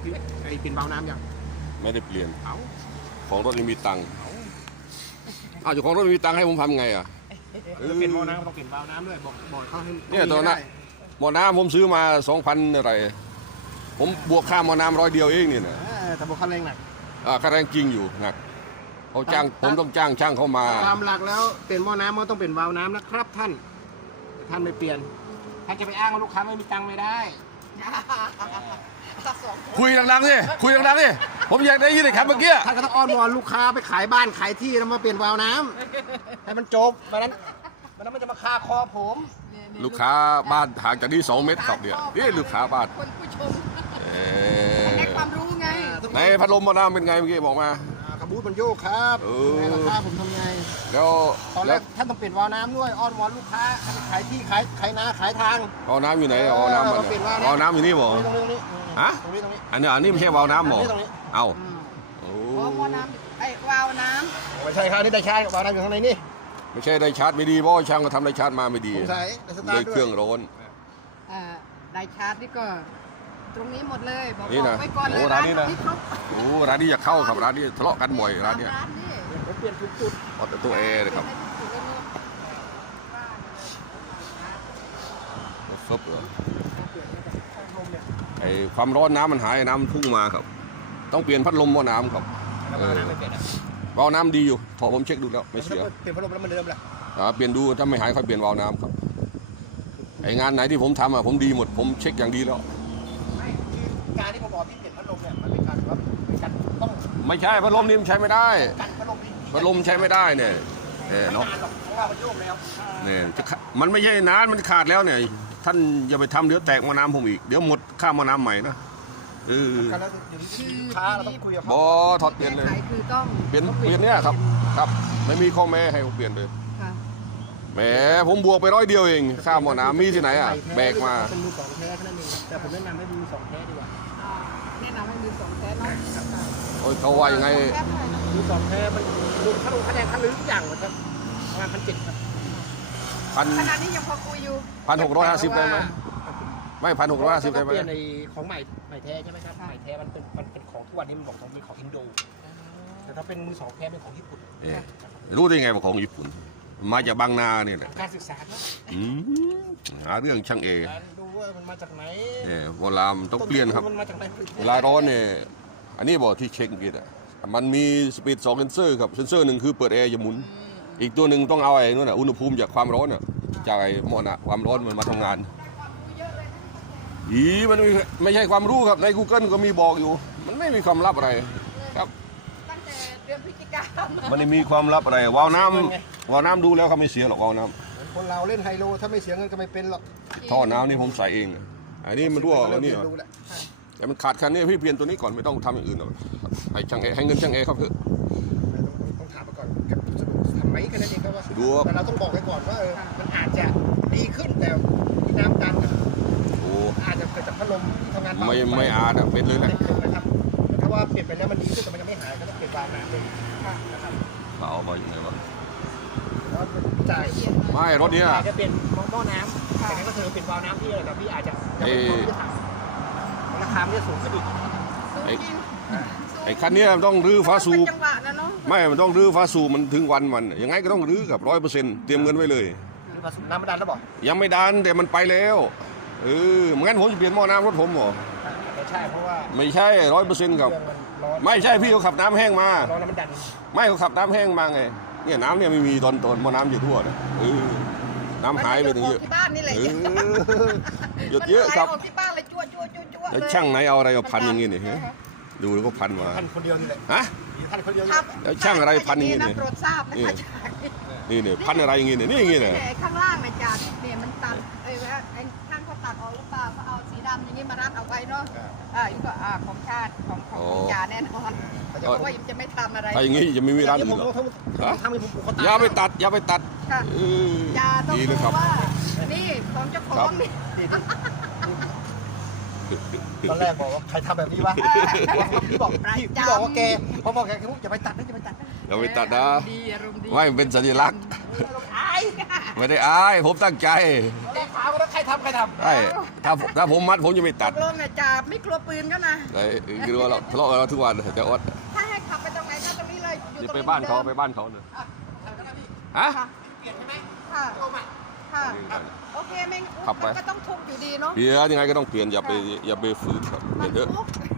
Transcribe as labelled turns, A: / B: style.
A: ไอ้ปิ่นเบาน้ำยัง
B: ไม่ได้เปลี่ยน
A: เอา
B: ของรถยังมีตังค์อ้าวเจ้าของรถมีตังค์ให้ผมทำไงอ่ะ
A: เปลี่ยนหม้อน้ำต้องเปลี่ยนเบาน้ำด้วยบอกเขาให้
B: เนี่ยตอนนั้นหม้อน้ำผมซื้อมา 2,000 อะไรผมบวกค่าหม้อน้ำ100 เดียวเองเนี่ยนะ
A: แต่บวกค่าแรงหนัก
B: ค่าแรงจริงอยู่หนักเขาจ้างผมต้องจ้างช่างเข้ามา
A: ตามหลักแล้วเปลี่ยนหม้อน้ำมันต้องเปลี่ยนวาล์วน้ำนะครับท่านไม่เปลี่ยนท่านจะไปอ้างว่าลูกค้าไม่มีตังค์ไม่ได้
B: คุยดังๆดิคุยดังๆดิผมอยากได้ยินเลยครับเมื่อกี้
A: ท่านก็ต้องอ้อนวอนลูกค้าไปขายบ้านขายที่แล้วมาเปลี่ยนวาล์วน้ำให้มันจบเพราะนั้นมันจะมาคาคอผม
B: ลูกค้าบ้านห่างจากนี่2 เมตรครับเนี่ยนี่ลูกค้าบ้าน
C: คนผู้ชมให้ความรู้ไง
B: ในพัดลมหม้อน้ำเป็นไงเมื่อกี้บอกมา
A: กระบูดมันโยกครับราคาผมทำไง
B: แล้ว
A: ตอนแรกท่านต้องเปลี่ยนวาล์วน้ำด้วยอ้อนวอนลูกค้าขายที่ขายนาขายทาง
B: วาล์วน้ำอยู่ไหนวาล์วน้ำมันวาล์วน้ำอยู่นี่บ่
A: ตรงนี้
B: ฮะอันนี้ไม่ใช่วาล์วน้ำบ่เอ้า
C: โอ้วาล์วน้ำไอ้วาล์วน้
A: ำไม่ใช่ครับนี่ได้ชาร์จวาล์วน้ำอยู่ข้างในนี่
B: ไม่ใช่ได้ชาร์จไม่ดีเพราะช่างก็ทำได้ชาร์จมาไม่ดีเลยเครื่องร้อน
C: ได้ชาร์จนี่ก็ตรงนี้หมดเลยบอกไว้ก่อนเลยร้านนี้นะ
B: โอ้ร้านนี้อยากเข้าครับร้านนี้ทะเลาะกันบ่อยร้านนี้
A: เปลี่ยนจุด
B: แต่ตัวเอเลยครับฟบเหรอไอความร้อนน้ำมันหายน้ำพุ่งมาครับต้องเปลี่ยนพัดลมหม้อน้ำครับวาล์วน้ำดีอยู่พอผมเช็คดูแล้วไม่เสีย
A: เปลี่ยนพัดลมแล้วมันเดิมแหละ
B: เปลี่ยนดูถ้าไม่หายค่อยเปลี่ยนวาล์วน้ำครับไองานไหนที่ผมทำผมดีหมดผมเช็คอย่างดีแล้ว
A: การที่ผมบอกที่เปลี่ยนพัดลมเนี่ยมันเป็นการว่าการต้อง
B: ไม่ใช่พัดลมนี่มันใช้ไม่ได้พัดลมใช้ไม่ได้เนี่ยเนาะ
A: เพราะว่ามันโยกแล้ว
B: เนี่ยมันไม่ใช่นานมันขาดแล้วเนี่ยท่านอย่าไปทำเดี๋ยวแตกหม้อน้ำผมอีกเดี๋ยวหมดค่าหม้อน้ำใหม่นะ
A: ค้าเราต้องคุยกับเขา
B: บอถอดเปลี่ยนเลย
C: คือต้อง
B: เปลี่ยนเนี่ยครับไม่มีข้อแม้ให้ผมเปลี่ยนเลยแหมผมบวกไป100 เดียวเองค่าหม้อน้ำมีที่ไหนอ่ะแบกมา
A: เป็นมือ2 แท้แค่นั้นเองแต่ผมแนะนำให้มือ2 แท้ดีกว่า
C: แนะนำให้มือ2 แท้เนาะ
B: โอ้ยเขาว่ายังไง
A: มือ2 แท้มันรวมค่าแรงค่าลื้อทุกอย่างหมดครับประมาณ1,700ครับ
C: ขนาดนี้ยังพอคุยอยู่
B: 1,650ได้ไหมไม่1,650ได้ไหม
A: เปลี่ยนในของใหม่แท้ใช่ไหมครับใหม่แท้มันเป็นของทุกวันนี้มันบอกของมีของอินโดแต่ถ้าเป็นมือ2 แท้เป็นของญี่ปุ่น
B: รู้ได้ไงว่าของญี่ปุ่นมาจากบางนาเนี่ยแหละ
A: การศึกษาครับ
B: หาเรื่องช่างเอ
A: ดูว่ามันมาจากไหน
B: เวลาต้องเปลี่ยนครับเวลาร้อนเนี่ยอันนี้บอกที่เช็คกินมันมีสปีด2 เซนเซอร์ครับเซนเซอร์1คือเปิดแอร์อย่าหมุนอีกตัวหนึ่งต้องเอาไอ้นู่นอุณหภูมิจากความร้อนจากไอ้หม้อน่ะความร้อนมันมาทำงานมันไม่ใช่ความรู้ครับใน Google ก็มีบอกอยู่มันไม่มีความลับอะไรครับ
C: ตั้งแต่เดือนพฤศจิกายน
B: มันไม่มีความลับอะไรวาล์วน้ำดูแล้วเขาไม่เสียหรอกวาล์วน้
A: ำคนเราเล่นไฮโลถ้าไม่เสียเงินก็ไม่เป็นหรอก
B: ท่อน้ำนี่ผมใส่เองอันนี้มันรั่วแล้วนี่แต่มันขาดคันนี้พี่เปลี่ยนตัวนี้ก่อนไม่ต้องทำอย่างอื่นหรอกให้ช่างเอให้เงินช่างเอครับเพื่อ
A: ต้องถามมาก่อนทำไหมกันนั่นเองครับว่าแต่เราต้องบอกไว้ก่อนว่ามันอาจจะดีขึ้นแต่ที่น้ำดันอาจจะเกิดจากพัดลมที่ทำงาน
B: ไม่อาจเป็นเลยแหละ
A: นะครับถ้าว่าเปลี่ยนไปแล้วมันดีขึ้นแต่มันยังไม่หายก็ต้องเปลี่ยนวาล์วน้ำเลยนะครับ
B: เอาไปยังไงวะ
A: จ่าย
B: ไม่รถนี้
A: จะเปลี่ยนหม้อน้ำแต่ก็เธอเปลี่ยนวาล์วน้ำที่อะไรแต่พี่อาจจะราคาไม่สูงขึ้นอีก
B: ไอ้คันนี้มันต้องรื้อฟ้าสูบไม่มันต้องรื้อฟ้าสูบมันถึงวันมันยังไงก็ต้องรื้อกับ100%เตรียมเงินไว้เลย
A: ฟ้าสูบน้ำมันดันแล้วบอก
B: ยังไม่ดันแต่มันไปแล้วงั้นผมจะเปลี่ยนหม้อน้ำรถผมหรอ
A: ไม่ใช่เพราะว่า
B: ไม่ใช่100%ครับไม่ใช่พี่เขาขับน้ำแห้งมาไม่เขาขับน้ำแห้งมาไงเนี่ยน้ำเนี่ยไม่มีตอนหม้อน้ำอยู่ทั่วนะน้ำหายไปถึงเยอะ
C: ที่บ้านนี่แหละ
B: หยดเยอะครับ
C: ที่บ้านเลยจั่ว
B: แล้วช่างไหนเอาอะไรมาพันอย่างงี้เนี่ยดูแล้วก็พันมา
A: พันคนเดียวนี่แหละ
B: ฮะ
A: พันคนเดียว
B: แล้วช่างอะไรพันอย่างงี้เนี่ยนี่พันอะไรอย่างงี้เนี่ยนี่อย่างงี้เนี่ย
C: ข้างล่างเนี่ยจ่าเนี่ยมันตัดไอ้ช่างเขาตัดออกหรือเปล่าเขาเอาสีดำอย่างงี้มารัดเอาไว้เนาะอีกก็ของชาติของจ่าแน่นอนเพราะว่าจะไม่ทำอะไร
B: ถ้าอย่างงี้จะไม่มีร้านอื่นหรอกอย่าไปตัดจ่าต้อง
C: รู้ว่านี่ของเจ้าของนี่
A: ตอนแรกบอกว่าใครทำแบบนี้วะพี่บอกว่าแกพอบอกแกอย่าไปตัดนะอย่าไปตัดนะ
B: อย่าไปตัดนะ
C: ดีอารมณ์ดี
B: ไม่เป็นสัญลักษณ์
A: อาย
B: ไม่ได้อายผมตั้งใจ
A: แกถามว่าใครทำ
B: ใช่ถ้าผมมัดผมจะไม่ตัด
C: ตกลงเนี่ยจ่าไม่กลัวปืนก็นะ
B: ไอ้คือว่าเราทะเลาะกันเราทุกวันแต่อด
C: ถ้าให้ขับไปตรงไหนก็ตรงนี้เลยอยู่
B: จะ
C: ตรง
B: ไป
C: นี้
B: บ้านเขา
C: หมือ
B: ไป
C: ดิม
B: บ้านเขาเนี่ย
A: อ่ะ
B: ฮะ
A: เปลี่ยนใช่ไหม
C: ค่ะ
A: โยมอ่ะ
C: ค่ะโอเคไม่
B: ขับไป
C: มันก็ต้องทุกข์อยู่ดีเนาะ
B: เปลี่ยนยังไงก็ต้องเปลี่ยนอย่าไปฝืนครับเปลี่ยนเถอะ
C: มันทุกข์